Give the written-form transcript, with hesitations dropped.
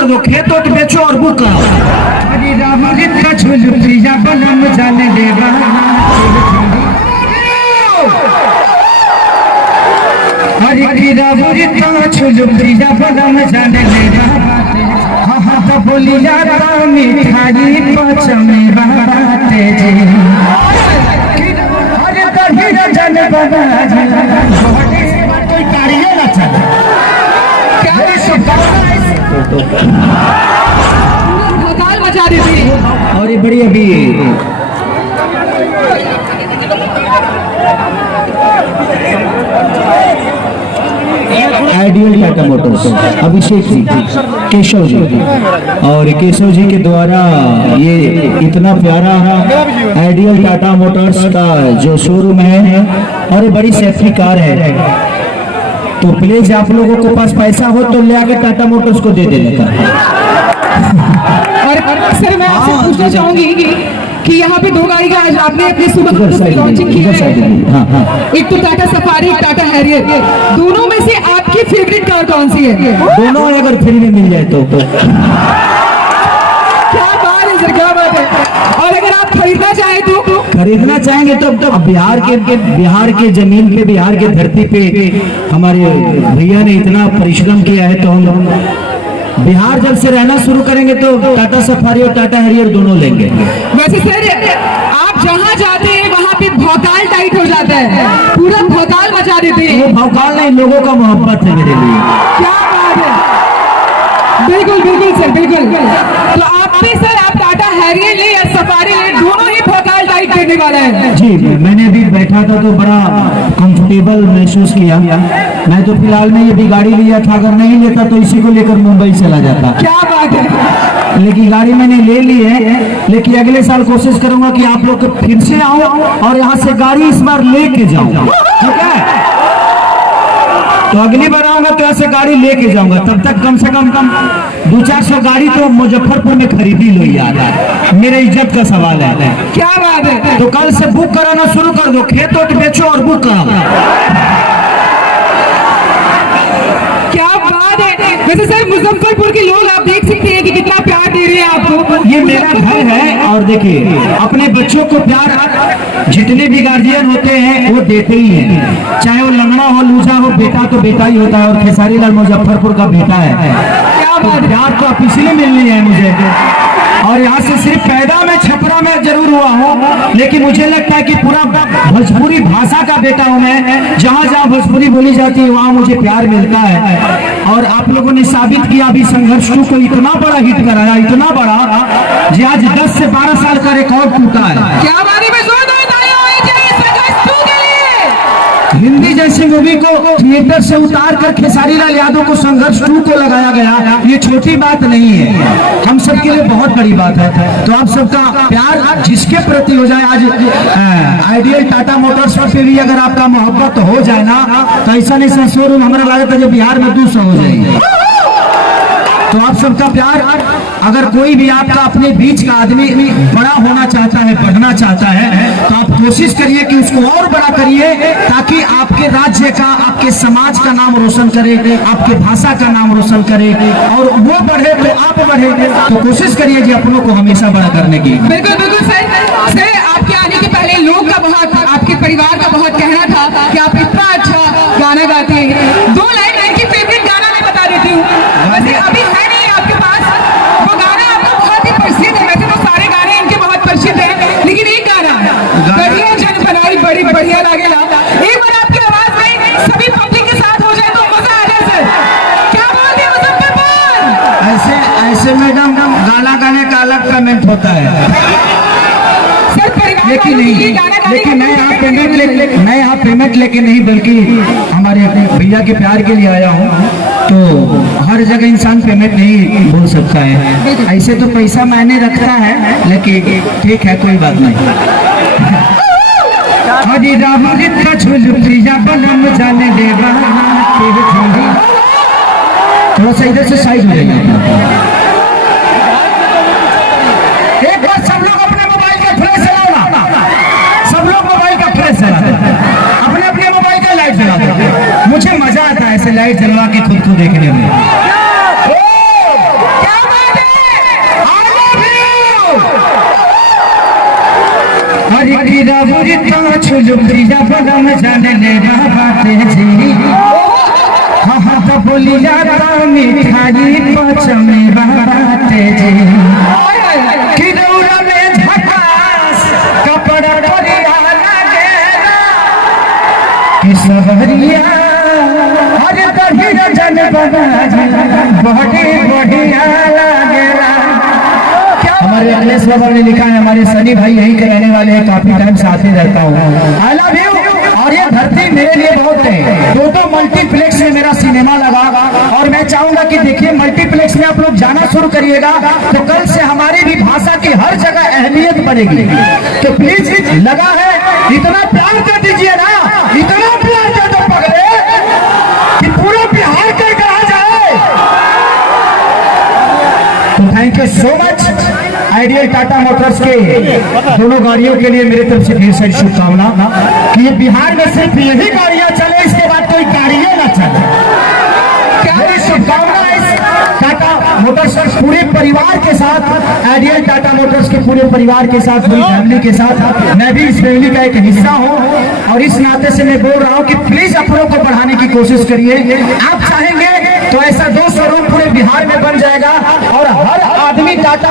कर दो, खेत तो बेचो और बुक कराओ। हरी राम रिता झुल प्रिया बलम जाने देवा हरी कीरा बुरिता झुल प्रिया बलम जाने देवा हाँ तो बोली जाता मिठाई पचमे बाते जी हरे कभी जन बना कोई कारिया ना चले क्या सब भोकाल मचा देती और ये बड़ी अभी आइडियल टाटा मोटर्स अभिषेक जी, केशव जी, और केशव जी के द्वारा ये इतना प्यारा आइडियल टाटा मोटर्स का जो शोरूम है और ये बड़ी सेफ्टी कार है, तो प्लीज आप लोगों को पास पैसा हो तो ले आके टाटा मोटर्स को दे देने का। और सर मैं आपसे पूछना चाहूंगी कि यहाँ पे दो गाड़ी का आज आपने अपने सुबह लॉन्चिंग की है। एक तो टाटा सफारी, एक टाटा हैरियर, दोनों में से आपकी फेवरेट कार कौन सी है? दोनों अगर फ्री में मिल जाए तो क्या बात है सर, क्या बात है। और अगर आप खरीदना चाहें तो खरीदना चाहेंगे तो अब बिहार के जमीन पे, बिहार के धरती पे हमारे भैया ने इतना परिश्रम किया है, तो हम बिहार जब से रहना शुरू करेंगे तो टाटा सफारी और टाटा हैरियर दोनों लेंगे। वैसे सर आप जहाँ जाते हैं वहाँ पे भौकाल टाइट हो जाता है, पूरा भौकाल मचा देते हैं। वो भौकाल नहीं, लोगों का मोहब्बत है मेरे लिए। क्या बात है, बिल्कुल बिल्कुल सर, बिल्कुल। तो आप भी सर, आप टाटा हैरियर ले या सफारी ले, दोनों ही भौकाल टाइट करने वाला है। जी, मैंने अभी बैठा था तो बड़ा कंफर्टेबल महसूस किया। मैं तो फिलहाल में ये भी गाड़ी लिया था, अगर नहीं लेता तो इसी को लेकर मुंबई चला जाता। क्या बात है। लेकिन गाड़ी मैंने ले ली है, लेकिन अगले साल कोशिश करूंगा कि आप लोग फिर से आओ और यहाँ से गाड़ी इस बार लेके जाऊं, ठीक है? तो अगली बार आऊंगा तो ऐसे गाड़ी लेके जाऊंगा, तब तक कम से कम 200-400 गाड़ी तो मुजफ्फरपुर में खरीद ही लो यार, मेरे इज्जत का सवाल है। क्या बात है। तो कल से बुक कराना शुरू कर दो, खेत तो बेचो और बुक कराओ। क्या बात है। वैसे सर मुजफ्फरपुर के लोग आप देख सकते हैं कि कितना प्यार दे रहे हैं आपको। ये मेरा घर है और देखिए अपने बच्चों को प्यार जितने भी गार्जियन होते हैं वो देते ही हैं, चाहे वो लंगड़ा हो, लूजा हो, बेटा तो बेटा ही होता है, और खेसारी लाल मुजफ्फरपुर का बेटा है। क्या बात है। प्यार तो आप इसलिए मिलनी है मुझे, और यहाँ से सिर्फ पैदा में छपरा में जरूर हुआ हूँ, लेकिन मुझे लगता है कि पूरा भोजपुरी भाषा का बेटा हूँ मैं। जहाँ जहाँ भोजपुरी बोली जाती है वहाँ मुझे प्यार मिलता है, और आप लोगों ने साबित किया अभी संघर्ष 2 को इतना बड़ा हिट कराया, इतना बड़ा जी, आज 10 से 12 साल का रिकॉर्ड टूटा है। क्या बात है। हिंदी जैसी मूवी को थिएटर से उतार कर खेसारी लाल यादव को संघर्ष 2 को लगाया गया, ये छोटी बात नहीं है, हम सब के लिए बहुत बड़ी बात है। तो आप सबका प्यार जिसके प्रति हो जाए, आज आइडियल टाटा मोटर्स पे भी अगर आपका मोहब्बत हो जाए ना, तो ऐसा नहीं शोरूम हमारा लागत है जो बिहार में 200 हो जाएंगे। तो आप सबका प्यार, अगर कोई भी आपका अपने बीच का आदमी बड़ा होना चाहता है, बढ़ना चाहता है, तो आप कोशिश करिए कि उसको और बड़ा करिए, ताकि आपके राज्य का, आपके समाज का नाम रोशन करे, आपके भाषा का नाम रोशन करे, और वो बढ़े तो आप बढ़े। तो कोशिश करिए जी अपनों को हमेशा बड़ा करने की। बिल्कुल बिल्कुल सर, आपके आने के पहले लोग का बहुत, आपके परिवार का बहुत कहना था कि आप इतना अच्छा गाना गाते हैं। 2 लाइन इनकी फेवरेट गाना मैं बता देती हूँ, वैसे अभी है नहीं आपके पास, वो गाना आपका बहुत ही प्रसिद्ध है। वैसे तो सारे गाने इनके बहुत प्रसिद्ध है, लेकिन एक गाना बढ़िया जन बनाई बड़ी बढ़िया लागेला, एक बार आपकी आवाज में सभी पब्लिक के साथ हो जाए तो मजा आ जाए सर। क्या बोलते हैं मुजफ्फरपुर? ऐसे मैडम गाना गाने का अलग पेमेंट होता है, लेकिन मैं यहाँ पेमेंट लेके नहीं, बल्कि हमारे अपने भैया के प्यार के लिए आया हूँ। तो हर जगह इंसान पेमेंट नहीं बोल सकता है, ऐसे तो पैसा मायने रखता है, लेकिन ठीक है कोई बात नहीं। हरी राम रिता झुल प्रिया बलम जाने देवा थोड़ा सा इधर से साइड हो जाइए। एक बार सब लोग अपने मोबाइल का फ्लैश चलाओ, सब लोग मोबाइल का फ्लैश चलाते, अपने अपने मोबाइल का लाइट जलाते। मुझे मजा आता है ऐसे लाइट जलवा के खुद को देखने में। क्या छुलू प्रिया बदम जाने ले बाटे जी हाँ हाँ तो बोलिया तो मिठाई पचमे बाटे जी कि दौरा में झकास कपड़ा परिया लगेला कि सहरिया अरे दही जन बना बड़ी बढ़िया लगेला। हमारे अखिलेश बाबा ने लिखा है, हमारे सनी भाई यहीं के रहने वाले हैं, काफी टाइम साथ ही रहता हूँ। I love you. और ये धरती मेरे लिए बहुत है। दो मल्टीप्लेक्स में मेरा सिनेमा लगा और मैं चाहूंगा कि देखिए मल्टीप्लेक्स में आप लोग जाना शुरू करिएगा तो कल से हमारी भी भाषा की हर जगह अहमियत बढ़ेगी। तो प्लीज लगा है, इतना प्यार कर दीजिए ना, इतना प्यार कर दो पगले कि पूरा बिहार के कहा जाए। तो thank you so much. Ideal Tata Motors के दोनों गाड़ियों के लिए मेरी तरफ से ढेर सारी शुभकामना कि ये बिहार में सिर्फ यही गाड़ियां चले, इसके बाद कोई गाड़ियां ना चले। मेरी शुभकामना इस टाटा मोटर्स पूरे परिवार के साथ, आइडियल टाटा मोटर्स के पूरे परिवार के साथ, पूरी फैमिली के साथ, मैं भी इस फैमिली का एक हिस्सा हूँ और इस नाते से मैं बोल रहा हूँ कि प्लीज अपनों को बढ़ाने की कोशिश करिए। आप चाहेंगे तो ऐसा 2 शोरूम पूरे बिहार में बन जाएगा और हर आदमी टाटा